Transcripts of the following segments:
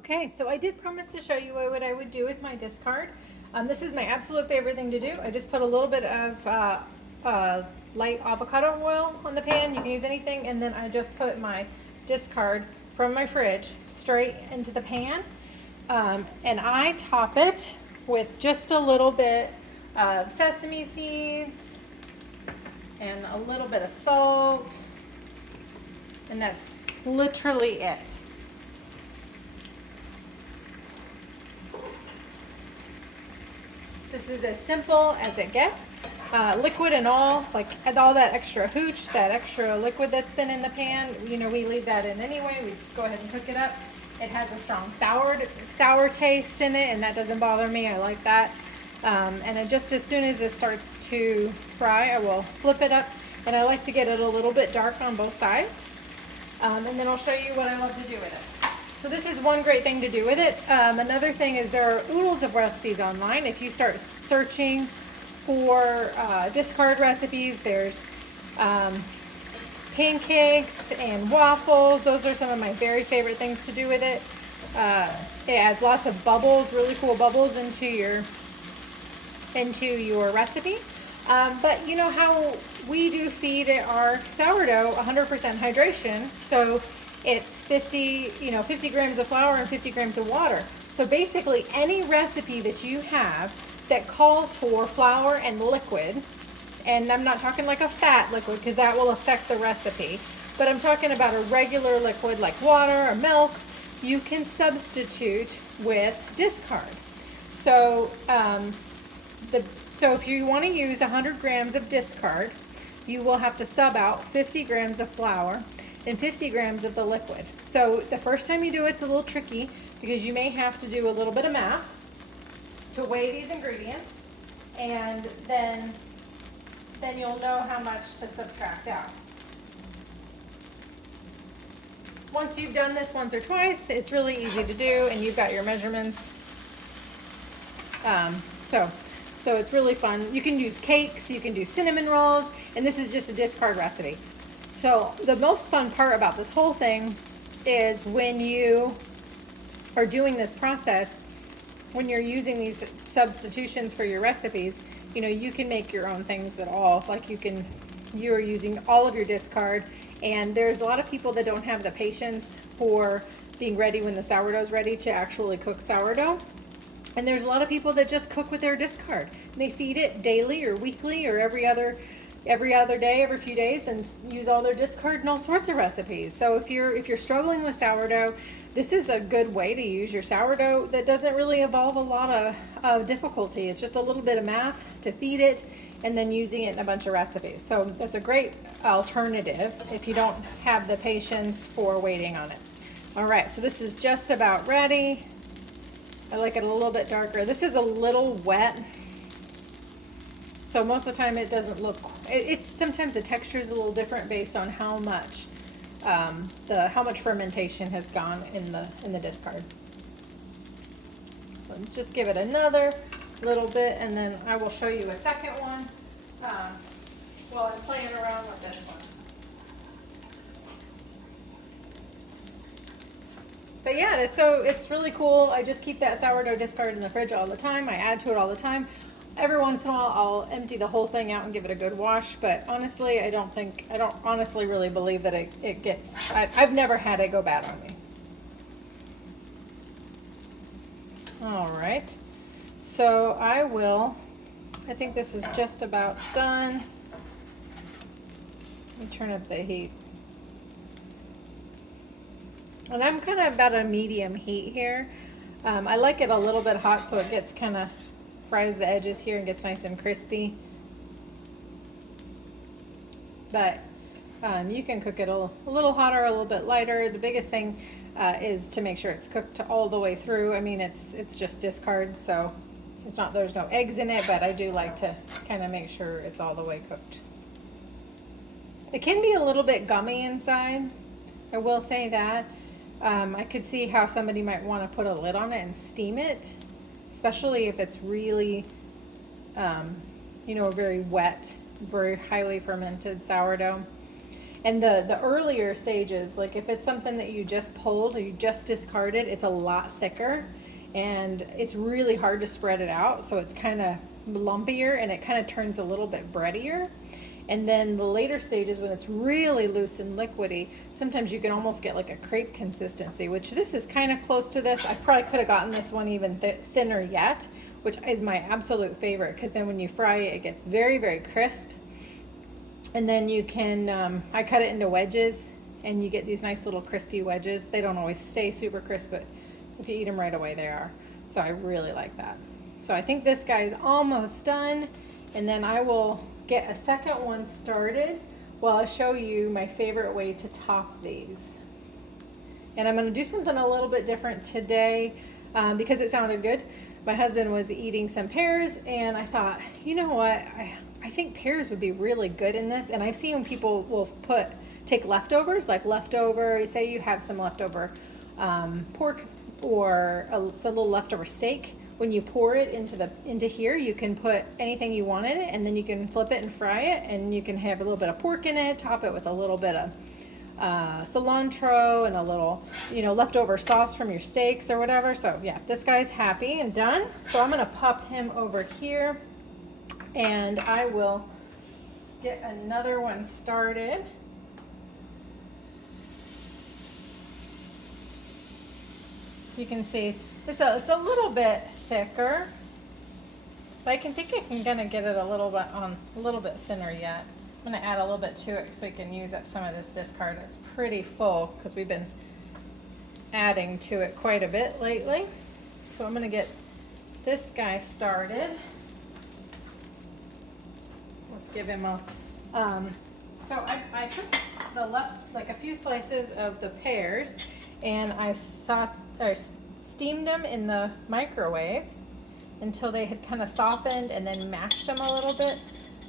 Okay, so I did promise to show you what I would do with my discard. This is my absolute favorite thing to do. I just put a little bit of light avocado oil on the pan. You can use anything. And then I just put my discard from my fridge straight into the pan. And I top it with just a little bit of sesame seeds and a little bit of salt. And that's literally it. This is as simple as it gets. Liquid and all, like all that extra hooch, that extra liquid that's been in the pan, you know, we leave that in anyway. We go ahead and cook it up. It has a strong sour taste in it, and that doesn't bother me. I like that. And then just as soon as it starts to fry, I will flip it up, and I like to get it a little bit dark on both sides. And then I'll show you what I love to do with it. So this is one great thing to do with it. Another thing is there are oodles of recipes online. If you start searching for discard recipes, there's pancakes and waffles. Those are some of my very favorite things to do with it. It adds lots of bubbles, really cool bubbles into your recipe. But you know how we do feed our sourdough 100% hydration. So it's 50 grams of flour and 50 grams of water. So basically any recipe that you have that calls for flour and liquid, and I'm not talking like a fat liquid because that will affect the recipe, but I'm talking about a regular liquid like water or milk, you can substitute with discard. So, so if you want to use 100 grams of discard, you will have to sub out 50 grams of flour and 50 grams of the liquid. So the first time you do it's a little tricky because you may have to do a little bit of math to weigh these ingredients, and then you'll know how much to subtract out. Once you've done this once or twice, it's really easy to do, and you've got your measurements. So it's really fun. You can use cakes, you can do cinnamon rolls, and this is just a discard recipe. So the most fun part about this whole thing is when you are doing this process, when you're using these substitutions for your recipes, you know, you can make your own things at all. Like you're using all of your discard, and there's a lot of people that don't have the patience for being ready when the sourdough's ready to actually cook sourdough. And there's a lot of people that just cook with their discard. They feed it daily or weekly or every other day, every few days, and use all their discard in all sorts of recipes. So if you're struggling with sourdough, this is a good way to use your sourdough that doesn't really involve a lot of difficulty. It's just a little bit of math to feed it and then using it in a bunch of recipes. So that's a great alternative if you don't have the patience for waiting on it. All right, so this is just about ready. I like it a little bit darker. This is a little wet. So most of the time it doesn't look, sometimes the texture is a little different based on how much fermentation has gone in the discard. So just give it another little bit, and then I will show you a second one while I'm playing around with this one. But yeah, it's really cool. I just keep that sourdough discard in the fridge all the time. I add to it all the time. Every once in a while, I'll empty the whole thing out and give it a good wash. But honestly, I don't honestly really believe that it gets, I've never had it go bad on me. All right. So I think this is just about done. Let me turn up the heat. And I'm kind of about a medium heat here. I like it a little bit hot so it gets kind of fries the edges here and gets nice and crispy. But you can cook it a little hotter, a little bit lighter. The biggest thing is to make sure it's cooked all the way through. I mean, it's just discard, so there's no eggs in it, but I do like to kind of make sure it's all the way cooked. It can be a little bit gummy inside, I will say that. I could see how somebody might want to put a lid on it and steam it, especially if it's really, a very wet, very highly fermented sourdough. And the earlier stages, like if it's something that you just pulled or you just discarded, it's a lot thicker and it's really hard to spread it out. So it's kind of lumpier and it kind of turns a little bit breadier. And then the later stages, when it's really loose and liquidy, sometimes you can almost get like a crepe consistency, which this is kind of close to this. I probably could have gotten this one even thinner yet, which is my absolute favorite, because then when you fry it, it gets very, very crisp. And then you can, I cut it into wedges and you get these nice little crispy wedges. They don't always stay super crisp, but if you eat them right away, they are. So I really like that. So I think this guy is almost done. And then I will get a second one started while I show you my favorite way to top these. And I'm gonna do something a little bit different today because it sounded good. My husband was eating some pears and I thought, you know what, I think pears would be really good in this. And I've seen when people will take leftovers, like leftover, say you have some leftover pork or a little leftover steak. When you pour it into here, you can put anything you want in it, and then you can flip it and fry it, and you can have a little bit of pork in it, top it with a little bit of cilantro and a little, leftover sauce from your steaks or whatever. So yeah, this guy's happy and done. So I'm gonna pop him over here and I will get another one started. So you can see it's a little bit thicker, but I think I'm gonna get it a little bit thinner yet. I'm gonna add a little bit to it so we can use up some of this discard. It's pretty full because we've been adding to it quite a bit lately. So I'm gonna get this guy started. Let's give him a, so I took a few slices of the pears and I steamed them in the microwave until they had kind of softened, and then mashed them a little bit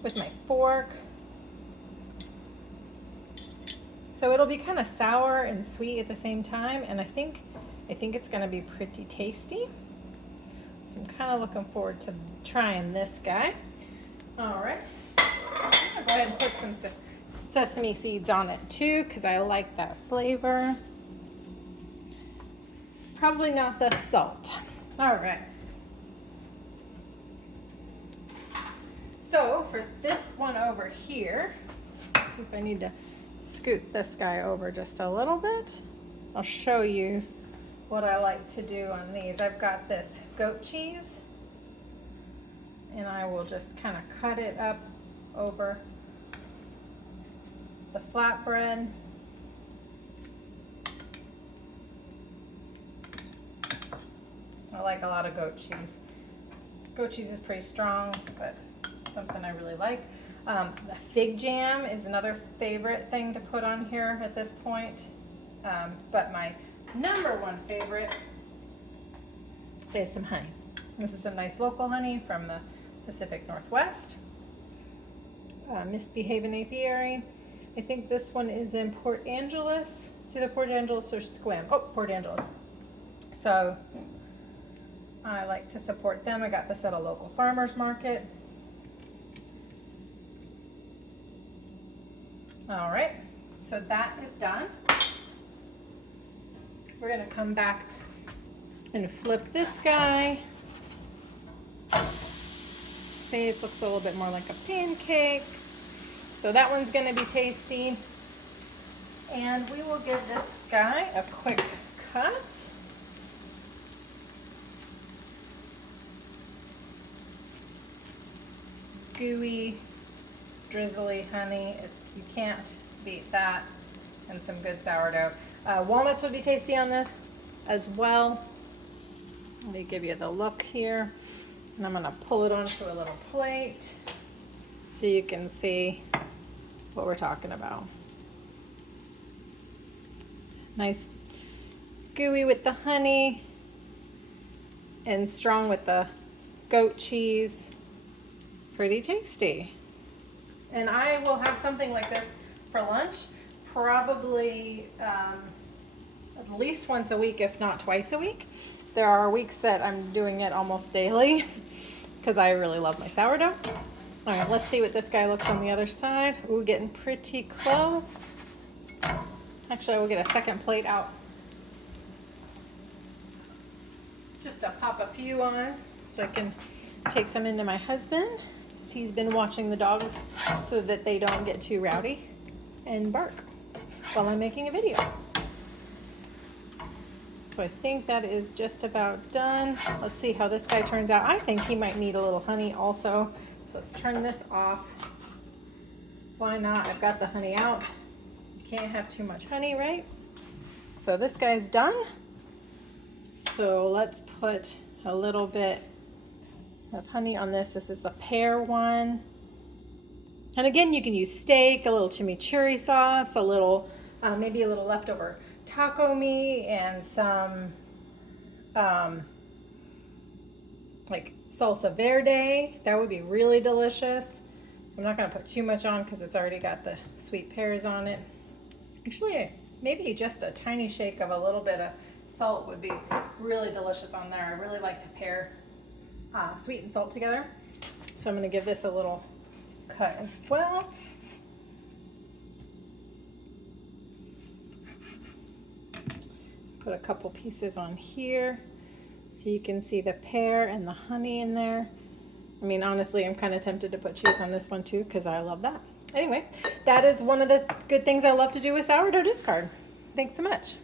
with my fork. So it'll be kind of sour and sweet at the same time, and I think it's going to be pretty tasty. So I'm kind of looking forward to trying this guy. All right, I'm gonna go ahead and put some sesame seeds on it too, because I like that flavor. Probably not the salt. All right. So for this one over here, let's see if I need to scoot this guy over just a little bit. I'll show you what I like to do on these. I've got this goat cheese, and I will just kind of cut it up over the flatbread. I like a lot of goat cheese. Goat cheese is pretty strong, but something I really like. The fig jam is another favorite thing to put on here at this point. But my number one favorite is some honey. This is some nice local honey from the Pacific Northwest. Misbehaving Apiary. I think this one is in Port Angeles. It's either Port Angeles or Sequim. Oh, Port Angeles. So I like to support them. I got this at a local farmer's market. All right, so that is done. We're gonna come back and flip this guy. See, it looks a little bit more like a pancake. So that one's gonna be tasty. And we will give this guy a quick cut. Gooey, drizzly honey. You can't beat that. And some good sourdough. Walnuts would be tasty on this as well. Let me give you the look here. And I'm gonna pull it onto a little plate so you can see what we're talking about. Nice gooey with the honey and strong with the goat cheese. Pretty tasty. And I will have something like this for lunch, probably at least once a week, if not twice a week. There are weeks that I'm doing it almost daily because I really love my sourdough. All right, let's see what this guy looks on the other side. Ooh, getting pretty close. Actually, I will get a second plate out. Just to pop a few on so I can take some into my husband. He's been watching the dogs so that they don't get too rowdy and bark while I'm making a video. So I think that is just about done. Let's see how this guy turns out. I think he might need a little honey also. So let's turn this off. Why not? I've got the honey out. You can't have too much honey, right? So this guy's done. So let's put a little bit of honey on this. This is the pear one. And again, you can use steak, a little chimichurri sauce, a little, maybe a little leftover taco meat, and some like salsa verde. That would be really delicious. I'm not gonna put too much on because it's already got the sweet pears on it. Actually, maybe just a tiny shake of a little bit of salt would be really delicious on there. I really like to pair sweet and salt together. So I'm gonna give this a little cut as well. Put a couple pieces on here so you can see the pear and the honey in there. I mean, honestly, I'm kind of tempted to put cheese on this one too because I love that. Anyway, that is one of the good things I love to do with sourdough discard. Thanks so much.